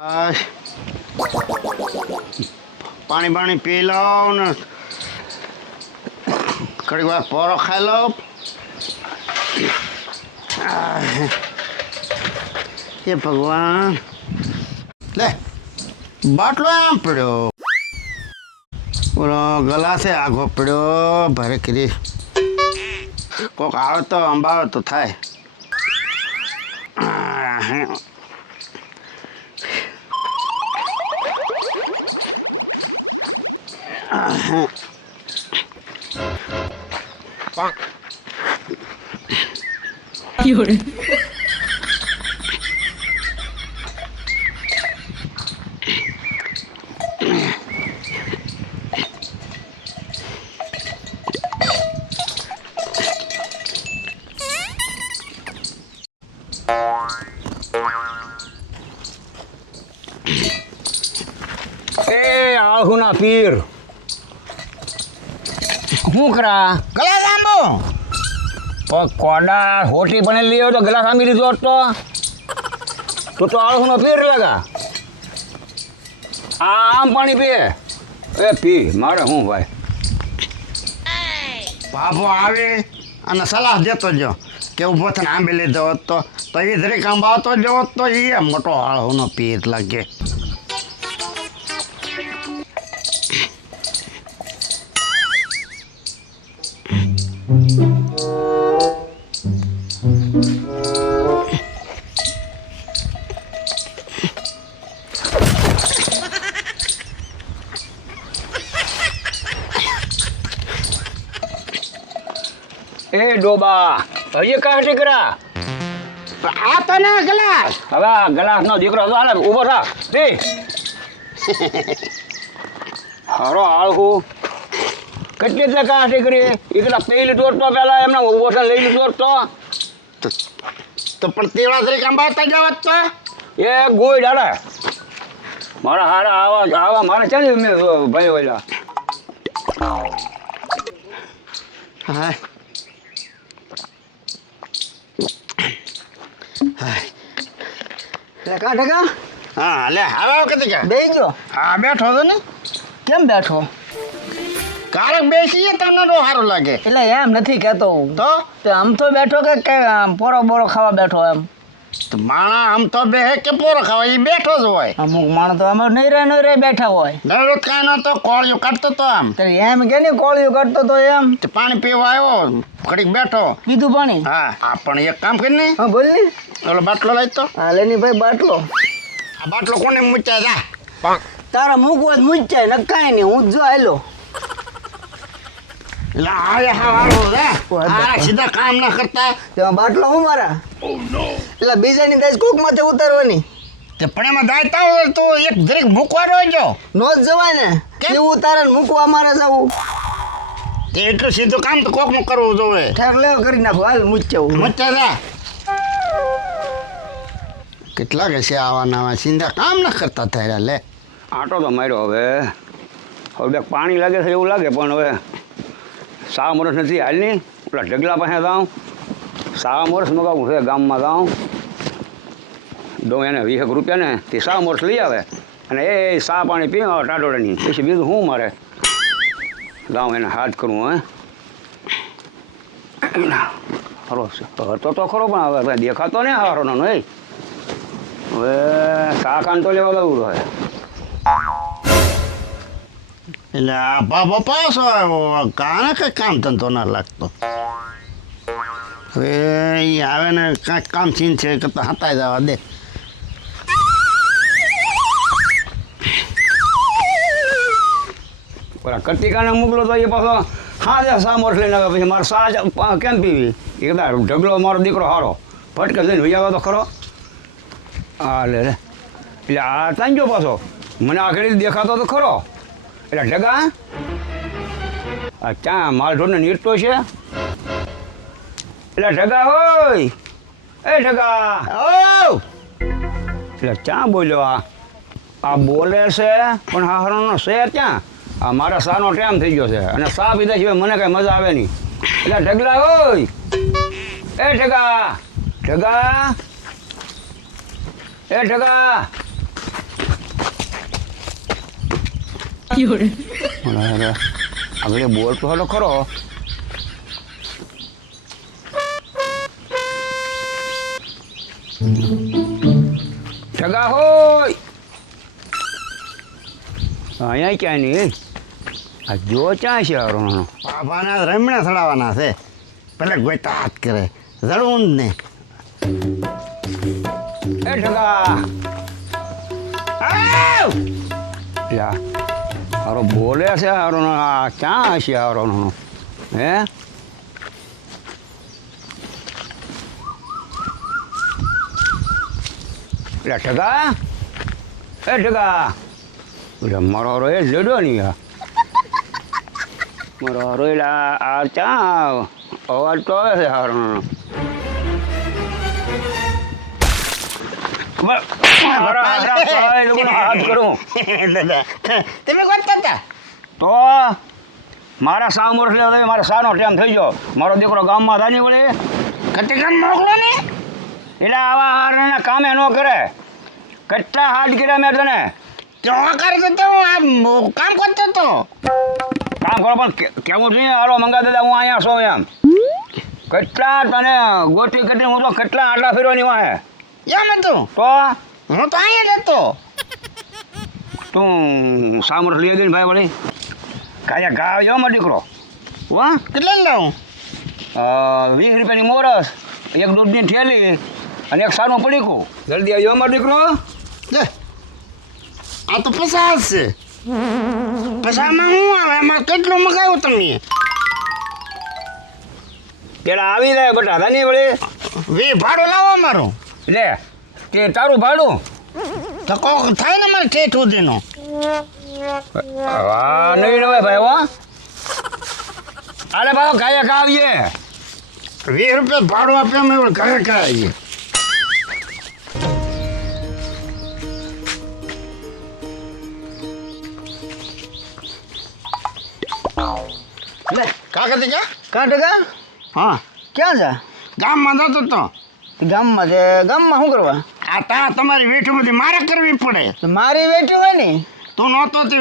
આ પાણી પી લો ને ઘડીક વાર પોરો ખાઈ લો. એ ભગવાન, લે બાટલો આમ પડ્યો, ઓલો ગલાસે આઘો પડ્યો ભારે કરી. કોક આવે તો અંબાવે તો થાય. આળહુના પીર શું કરા ગલા લાંબો પગ કોડા હોટી બને લીધો તો ગલા સામી લીધો તો આળહુનો પીર લગા. આમ પાણી પીએ એ પી મારે શું ભાઈ. બાબો આવે અને સલાહ દેતો જો કે ઊભો થઈને આંબે લીધો હોત તો એ દરેક આંબાવતો જ હોત તો એ મોટો આળોનો પીર લાગે. એ ડોબા હજી કાં ટીકરા આ તો ના ગ્લાસ. હવે આ ગલાસનો દીકરો હતો હાલે ઊભો થા દે હારો આળહું કેટલી એટલે કાં ટીકરી એકલા પેલી દોરતો પેલા એમને ઊભો થા લઈ લીધો તો પણ તેવા દરેક આંબાવતા જ હોત તો એ ગોઈ દાડા મારા હારા આવા મારે છે ને મેં ભાઈ ઓલા હા કાં ઠેકા હા લે હવે કદી કે બેસી ગયો. હા બેઠો તો ને કેમ બેઠો? કારક બેસીએ તમને તો સારું લાગે. એટલે એમ નથી કહેતો તો આમ તો બેઠો કે આમ પોરો બોરો ખાવા બેઠો એમ. માણા આમ તો બે કે પોરો ખાવા એ બેઠો જ હોય. અમુક માણસ તો અમે નહીં રહે બેઠા હોય. દરરોજ કાંઈ ન તો કોળિયું કાઢતો તો આમ ત્યારે એમ કે ને કોળિયું કરતો તો એમ તે પાણી પીવા આવ્યો ઘડીક બેઠો. કીધું પાણી. હા આ પણ એક કામ કરીને હા બોલ ને. ઓલો બાટલો લઈ તો હા લેની ભાઈ બાટલો. આ બાટલો કોને મૂચ્યા જા તારા મૂકવો જ મૂંચાય ને કાંઈ નહીં હું જ જો આયલો. એટલે આ હારો રે આ સીધા કામ ના કરતા તેમાં બાટલો હું મારા એટલે બીજાની દાજ કોક માથે ઉતારવાની તે પણ એમાં દાયતા હોય તો એક દરેક મૂકવા રહેજો. નો જ જવાય ને કેમ? એવું ઉતારે ને મૂકવા મારે જવું. તે એટલું સીધું કામ તો કોકનું કરવું જોઈએ. ઠેક લેવો કરી નાખો હાલ મૂચ્યા મૂચ્યા જા કેટલા કે છે આવા નવા સીધા કામ ના કરતા થયા લે. આટો તો માર્યો હવે બે પાણી લાગે છે એવું લાગે પણ હવે સા મોરસ નથી હાલ નહીં પેલા ઢગલા પાસે જાઉં સા મોરસ મગાવું છે ગામમાં જાઉં દઉં એને 20 રૂપિયા ને તે સા મોરસ લઈ આવે અને એ સા પાણી પીવા ટાટોડાની પછી બીજું શું મારે જાઉં એને હાથ કરું હે ખરો હતો તો ખરો પણ હવે દેખાતો ને હારોનો નહીં હવે સા કાન તો લેવા લાવું રહે. એટલે આ બાબો પાછો આવ્યો કાને કંઈ કામ ધંધો ના લાગતો. હવે એ આવે ને કાંઈક કામ છીન છે કરતા હતાઈ જવા દે. પેલા કટિકાને મોકલો તો એ પાછો હા જ સા મોરસ લઈને આવે પછી મારે સા કેમ પીવી એ કદાચ ઢગલો મારો દીકરો હારો ફટકે લઈને વહી આવે તો ખરો. હા લે રે એટલે આ તાંજો પાછો મને આખરી દેખાતો તો ખરો એટલે ઢગા આ ક્યાં માલઢોરને નીરતો છે એટલે ઢગા હોય એ ઢગા ઓ એટલે ક્યાં બોલ્યો આ બોલે છે પણ હારાનો છે ક્યાં આ મારા સાનો ટાઈમ થઈ ગયો છે અને સા પીધા સિવાય મને કાંઈ મજા આવે નહીં એટલે ઢગલા હોય એ ઢગા ઢગા એ ઢગા અરે આગળ બોલ તો હાલો ખરો. ટગા હોય અહીંયા ક્યાં નહીં આ જો ક્યાં છે હારો બાબાના રમણા થડાવવાના છે પેલા ગોઈતા હાથ કરે જળવું જ નહીં. એ ટગા આવ યા હારો બોલે છે હારો આ ક્યાં છે હારો હે ટગા એ ટગા મારો હારો એ લેડો નહીં આ મારો હારો એટલે આ ક્યાં અવાજ તો આવે છે હારો હાથ કરું તમે ગોતતા હતા તો મારા સા વર્ષ મારા સાનો ટાઈમ થઈ ગયો મારો દીકરો ગામમાં ધાની વળે કટી કામ મોકલો ને એટલે આવા હારના કામે ન કરે કેટલા હાથ કર્યા મેં તને તો કરે તો હું કામ કરતો હતો. કામ કરો પણ કેવું જોઈએ હાલો મંગા દાદા હું અહીંયા છું એમ કેટલા તને ગોટી કેટલી હું તો કેટલા આટલા ફેરવાની વાહે એમ હતું તો હું તો અહીંયા જ હતો. તું સામર લઈ ગઈ ભાઈ વળી કાયા ગાવ જો મારો દીકરો વાહ કેટલે લાવું 20 રૂપિયાની મોરસ એક દૂધની થેલી અને એક સાનું પડીકું જલ્દી આવજો મારો દીકરો લે આ તો પચાસ છે પચાસમાં હું આવે એમાં કેટલું મગાવ્યું તમે પેલા આવી જાય બટા ધાની વળી ભાડું લાવો મારું લે તે તારું ભાડું તો કોક થાય ને મારે ઠેઠ સુધીનો. વાહ નહીં નવે ભાઈ વાહ અરે ભાઈ ગાયક આવીએ 20 રૂપિયા ભાડું આપે અમે એવું ઘરે કરાવીએ. લે કાકા તે ક્યાં કાં ટકા હા ક્યાં જા ગામમાં જતો તો ગામમાં છે ગામમાં શું કરવા આ તા તમારી વેઠી બધી મારે કરવી પડે. તો મારી બેઠી હોય ને તું નહોતો તે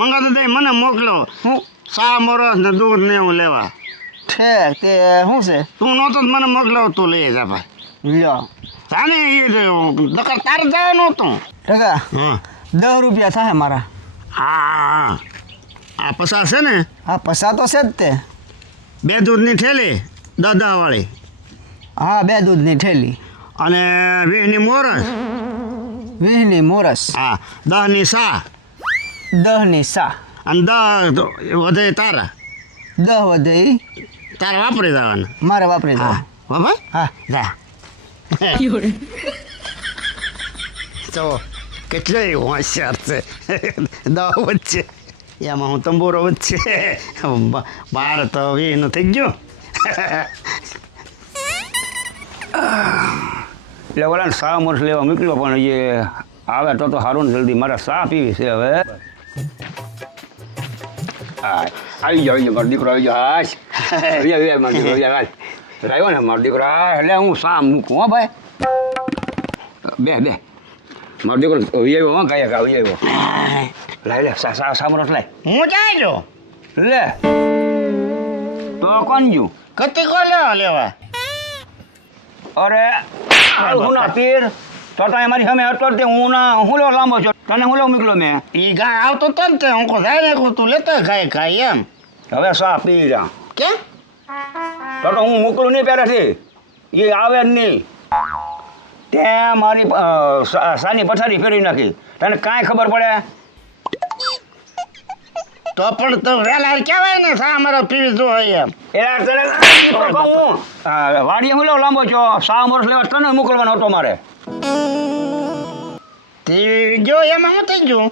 મંગાતો દઈ મને મોકલો હું સા મોરસ ને દૂધ ને એવું લેવા. ઠેક તે શું છે તું નહોતો તો મને મોકલો તું લઈ જા ભાઈ લ્યો જાને એ નકર તારે જવાનું હતું. ટકા હા 10 રૂપિયા થાય મારા હા આ પસાર છે ને હા પૈસા તો છે જ તે 2 દૂધની થેલી 10 વાળી હા 2 દૂધની થેલી અને 20ની મોરસ 20ની મોરસ હા 10ની સા 10ની સા અને 10 વધે તારા 10 વધે ઈ તારા વાપરી જવાના. મારે વાપરી હા દો બાબા હા જા તો કેટલો હોશિયાર છે 10 વચ્ચે એમાં હું તંબુરો વચ્ચે 12 તો 20નું થઈ ગયું. એટલે ઓલા સા મોરસ લેવા મોકલ્યો પણ એ આવે તો સારું ને જલ્દી મારે સા પીવી છે હવે આવી જાવ મારો દીકરો આવી જાવ હાશ મારો દીકરો આવ્યો ને મારો દીકરો એટલે હું સા મૂકું હો ભાઈ બે મારો દીકરો આવ્યો હો કાંઈ આવી આવ્યો લાવી લે સા મોરસ લાય હું જાય જો લે તો કોણ ગયું કતી કો લેવા અરે હું ના પીર તો મારી સામે હતો તે હું લેવા લાંબો છો તને હું લેવા મોકલો મેં ઈ ગાય આવતો તો ને તે હું કો જાય ને તું લેતો ખાય એમ હવે સા પી જા કેમ તો હું મોકલું નહીં પહેલાંથી એ આવે જ નહીં ત્યાં મારી સાની પથારી ફેરવી નાખી તને કાંઈ ખબર પડે તો પણ તો વેલા કહેવાય ને સા મારો પીવી જો એમ એટલે તને હું વાડીએ હું લેવા લાંબો છો સા વર્ષ લેવા તને મોકલવાનો હતો મારે તે જો એમાં શું થઈ ગયું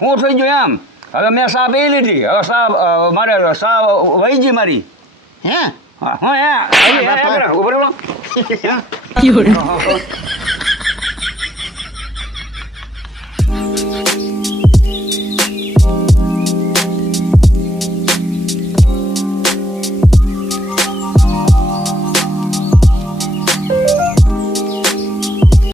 હું થઈ ગયું એમ હવે મેં સા પી લીધી હવે સા મારે સા વહી ગઈ મારી હે હા હે ઉભો રહ્યો